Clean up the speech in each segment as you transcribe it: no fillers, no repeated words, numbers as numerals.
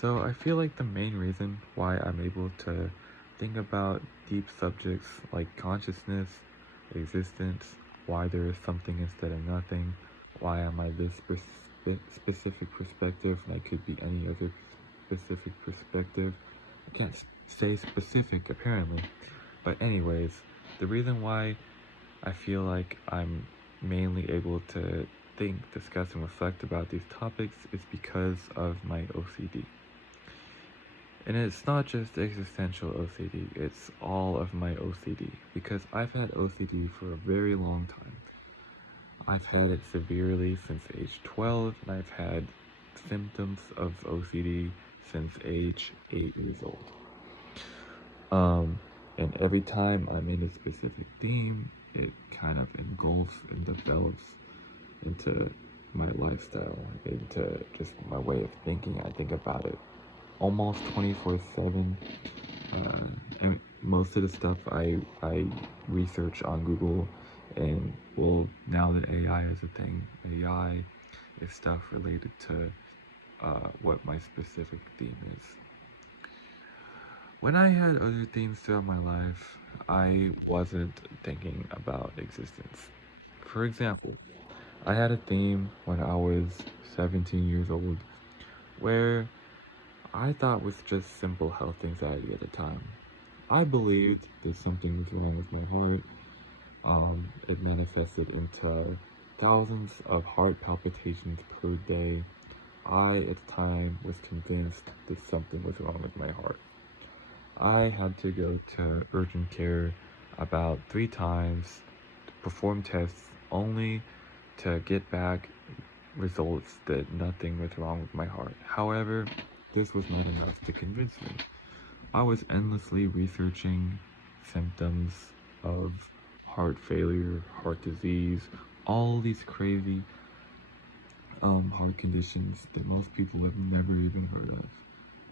So I feel like the main reason why I'm able to think about deep subjects like consciousness, existence, why there is something instead of nothing, why am I this specific perspective and I could be any other specific perspective. I can't say specific apparently, but anyways, the reason why I feel like I'm mainly able to think, discuss, and reflect about these topics is because of my OCD. And it's not just existential OCD, it's all of my OCD. Because I've had OCD for a very long time. I've had it severely since age 12, and I've had symptoms of OCD since age 8 years old. And every time I'm in a specific theme, it kind of engulfs and develops into my lifestyle, into just my way of thinking. I think about it almost 24/7. And most of the stuff I research on Google, and well, now that AI is a thing, AI is stuff related to what my specific theme is. When I had other themes throughout my life, I wasn't thinking about existence. For example, I had a theme when I was 17 years old where I thought was just simple health anxiety at the time. I believed that something was wrong with my heart. It manifested into thousands of heart palpitations per day. I, at the time, was convinced that something was wrong with my heart. I had to go to urgent care about 3 times, perform tests only to get back results that nothing was wrong with my heart. However, this was not enough to convince me. I was endlessly researching symptoms of heart failure, heart disease, all these crazy heart conditions that most people have never even heard of.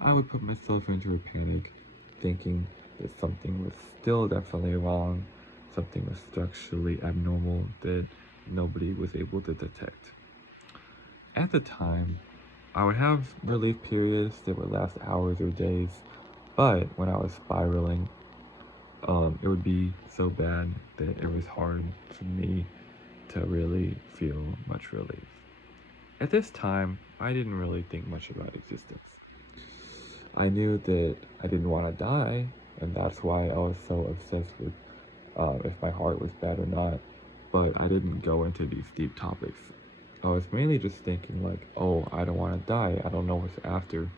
I would put myself into a panic, thinking that something was still definitely wrong, something was structurally abnormal that nobody was able to detect. At the time, I would have relief periods that would last hours or days, but when I was spiraling, it would be so bad that it was hard for me to really feel much relief. At this time, I didn't really think much about existence. I knew that I didn't want to die, and that's why I was so obsessed with if my heart was bad or not, but I didn't go into these deep topics. I was mainly just thinking like, oh, I don't want to die, I don't know what's after.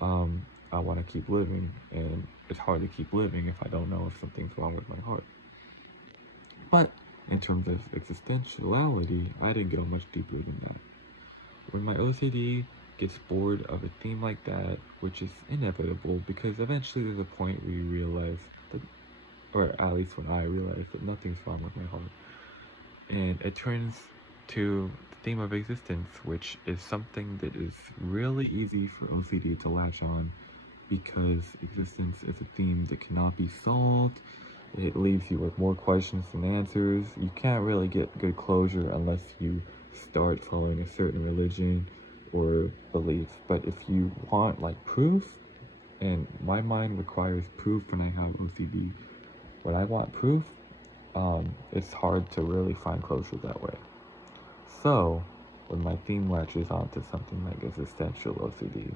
I want to keep living, and it's hard to keep living if I don't know if something's wrong with my heart. But in terms of existentiality, I didn't go much deeper than that. When my OCD gets bored of a theme like that, which is inevitable because eventually there's a point where you realize that, or at least when I realize that nothing's wrong with my heart, and it turns to the theme of existence, which is something that is really easy for OCD to latch on because existence is a theme that cannot be solved. It leaves you with more questions than answers. You can't really get good closure unless you start following a certain religion or belief. But if you want like proof, and my mind requires proof when I have OCD, when I want proof, it's hard to really find closure that way. So when my theme latches onto something like existential OCD,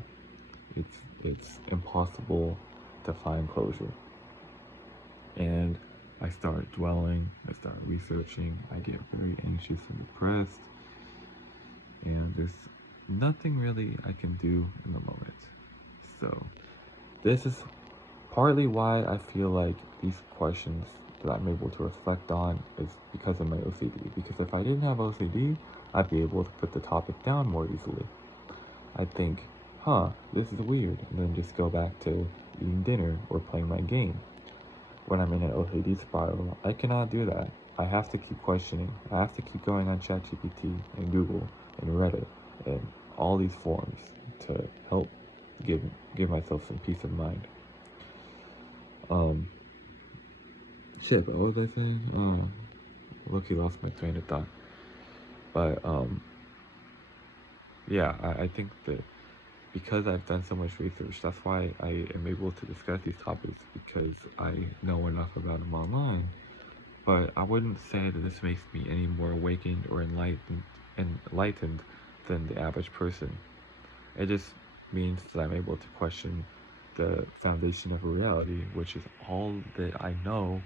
it's impossible to find closure. And I start dwelling, I start researching, I get very anxious and depressed, and there's nothing really I can do in the moment. So, this is partly why I feel like these questions that I'm able to reflect on is because of my OCD. Because if I didn't have OCD, I'd be able to put the topic down more easily. I'd think, this is weird, and then just go back to eating dinner or playing my game. When I'm in an OCD spiral, I cannot do that. I have to keep questioning. I have to keep going on ChatGPT and Google and Reddit and all these forums to help give myself some peace of mind. Um, Shit, but what was I saying? Look, lost my train of thought. But yeah, I think that because I've done so much research, that's why I am able to discuss these topics, because I know enough about them online. But I wouldn't say that this makes me any more awakened or enlightened than the average person. It just means that I'm able to question the foundation of reality, which is all that I know,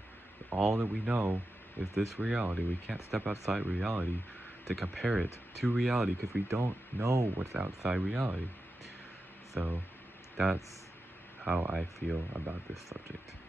all that we know is this reality. We can't step outside reality to compare it to reality because we don't know what's outside reality. So that's how I feel about this subject.